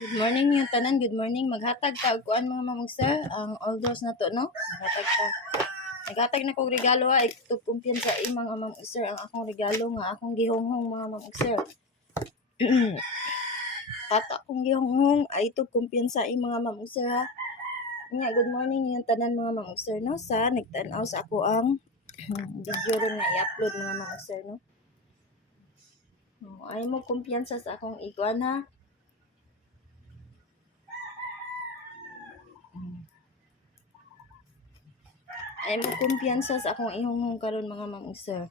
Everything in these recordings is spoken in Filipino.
Good morning yung tanan, good morning. Maghatag ta og kuan mga mamang sir, ang orders na to no. Maghatag ta. Naghatag na kog regalo ha, ito kumpiyansa sa mga mamang sir ang akong regalo nga akong gihonghong mga mamang sir. Tata akong gihonghong ay ito kumpiyansa sa mga mamang sir ha. Nga good morning yung tanan mga mamang sir no sa nagtan-aw sa ako ang video ron nga i-upload mga mamang sir no. Ay mo kumpiyansa sa akong ikuan ha. Ay mo kumpiyansa sa akong ihonghong karon mga mamang sir.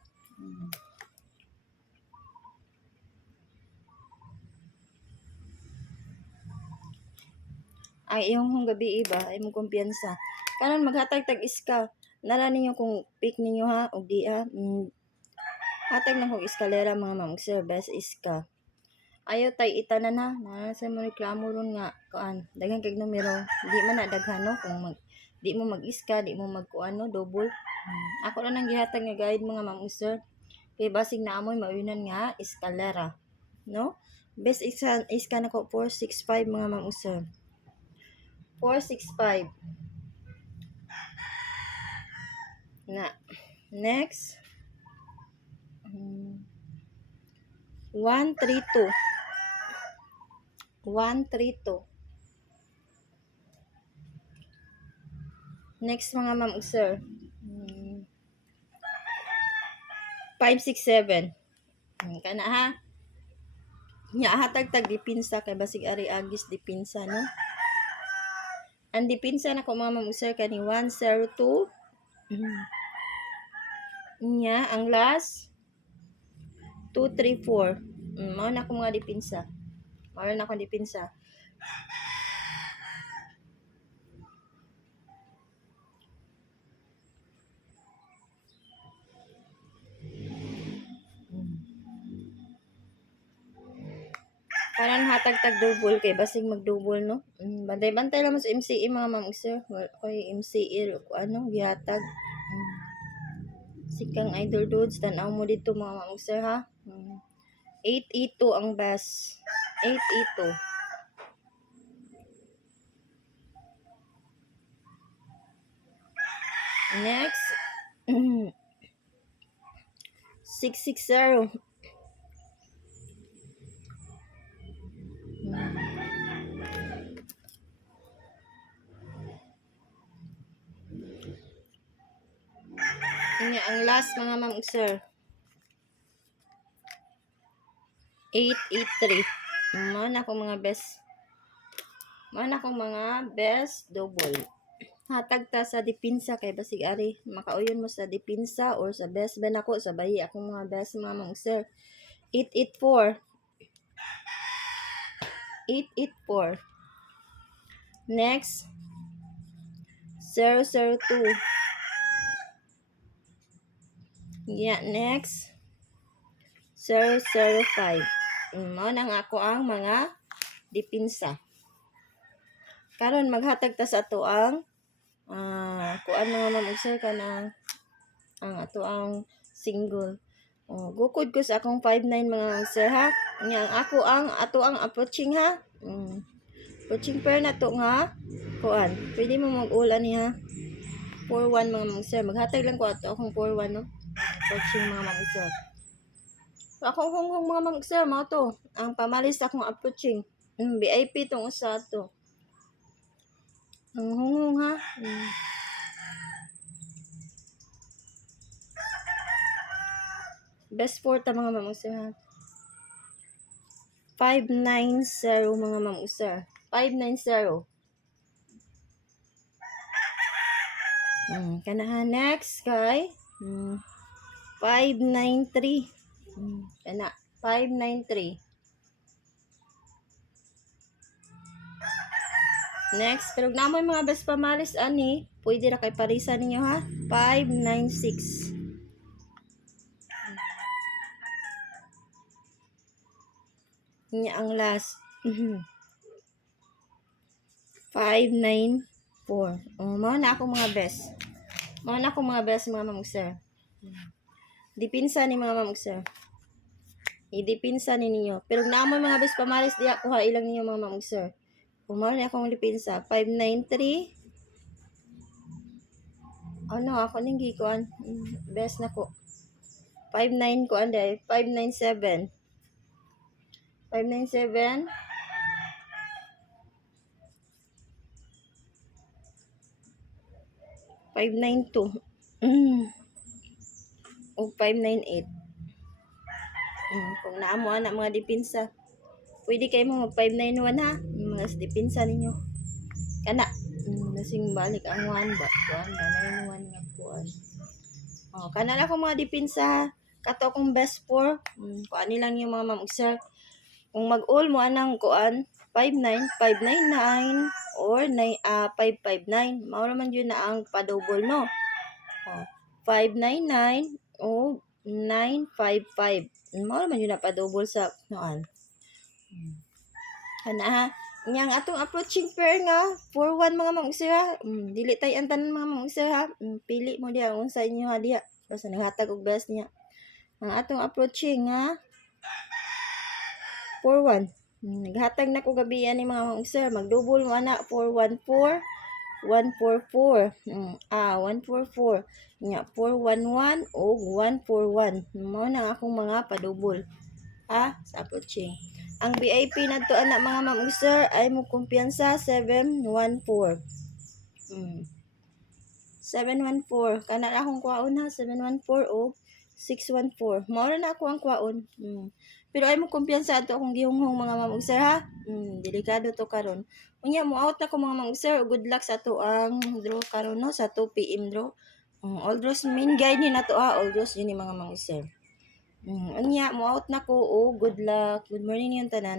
Ang ihonghong gabi iba ay mo kumpiyansa. Karon maghatag tag iska. Nala ninyo kung pick ninyo ha o di ha. Hatag na kong eskalera mga mamang sir, best iska. Ayaw tay itanan ha. Nasa mo reklamo ron nga kuan. Daghang kag numero. Di man na daghan no kung di mo mag-iska, di mo magkuan no, double. Ako na nang gihatag nga guide mga mamang sir. Kay basig na amoy maunan nga eskalera. No? Best iska na ko 465 mga mamang sir. 465. Na. Next. 132. 132. Next mga ma'am sir. 567. Kana ha. Nya hatag tag dipinsa kay basig ari agis dipinsa no. Ang dipinsa na ko mga ma'am sir kani 102. Nya ang last 234. Mao na ko mga dipinsa. Mao na ako dipinsa. Parang hatag tag double kay basig mag-double no. Bantay-bantay lang mo sa MCE mga ma'am sir. Koy MCE ano gihatag. Sikang idol dudes tanaw mo dito mga ma'am sir ha. 882 ang best. 882. Next. 660. Ang last mga ma'am sir. 883. Mana ko mga best. Mana ko mga best double. Hatag ta sa dipinsa kay basig ari makauyon mo sa dipinsa or sa best ben ako sa bayi akong mga best mga ma'am sir. 884. 884. Next. 002. Yeah, next. 005. Mao nang ako ang mga dipinsa. Karon maghatag ta sa ato ang kuan mga ma'am sir kanang ang ato ang single. Gukod ko sa akong 59 mga sir ha. Nya ang ato ang approaching ha. Approaching pair na to nga kuan. Pwede mo mag-ulan niya. 41 mga ma'am sir. Maghatag lang ko ato akong 41 no. Approaching mga ma'am sir. Akong honghong mga ma'am sir mao to. Ang pamalis akong approaching. VIP tong usa to. Ang honghong ha. Best 4 ta mga ma'am sir ha. 590 mga ma'am sir. 590. Kanahan next kay 593. Kana 593. Next, pero namoy mga best pamalis ani, pwede ra kay parisa ninyo ha. 596. Nya ang last 594. Mao na ako mga best. Mao na ako mga best mga ma'am sir. Dipinsa ni mga ma'am sir. idipinsa ni ninyo. Pero naamon mga best pamaris diya kuha ilang ninyo mga ma'am ug sir. Kung mao ni akong dipinsa 593. Ano ako ning gikuan? Best na ko. 59 ko anday 597. 597 592 o 598. Kung naamo anak mga dipinsa, pwede kayo mo mag 591 ha. Yung mga dipinsa ninyo. Kana. Nasing balik ang 1 ba? 1 nga kuan. Kana na akong mga dipinsa. Kato akong best 4. Kuan nilang yung mga ma'am ug sir. Kung mag-all mo anang kuan 59599 or 559. Mao naman yun na ang pa-double no. 599 o 955. Mao naman yun na pa-double sa noan. Kana ha. Yang atong approaching pair nga 41 mga ma'am ug sir ha. Dili tay ang tanan mga ma'am ug sir ha. Pili mo diha unsa inyo ha diha. Basta naghatag og best niya. Ang atong approaching nga 41. Naghatag na ko gabi ani mga ma'am ug sir. Mag-double mo ana 414 144. 144. Nya 411 o 141. Mao na akong mga pa-double. Ha? Sa approaching. Ang VIP na to anak mga ma'am ug sir ay mo kumpiyansa 714. 714. Kana na akong kwaon ha 714 o 614. Mao na ako ang kwaon. Pero ay mo kumpiyansa ato akong gihunghong mga ma'am ug sir ha. Delikado to karon. Unya mo out na ko mga ma'am ug sir. Good luck sa ato ang draw karon no sa 2 PM draw. All draws main guide ni nato ha. All draws yun ni mga ma'am ug sir. Unya mo out na ko. Good luck. Good morning yung tanan.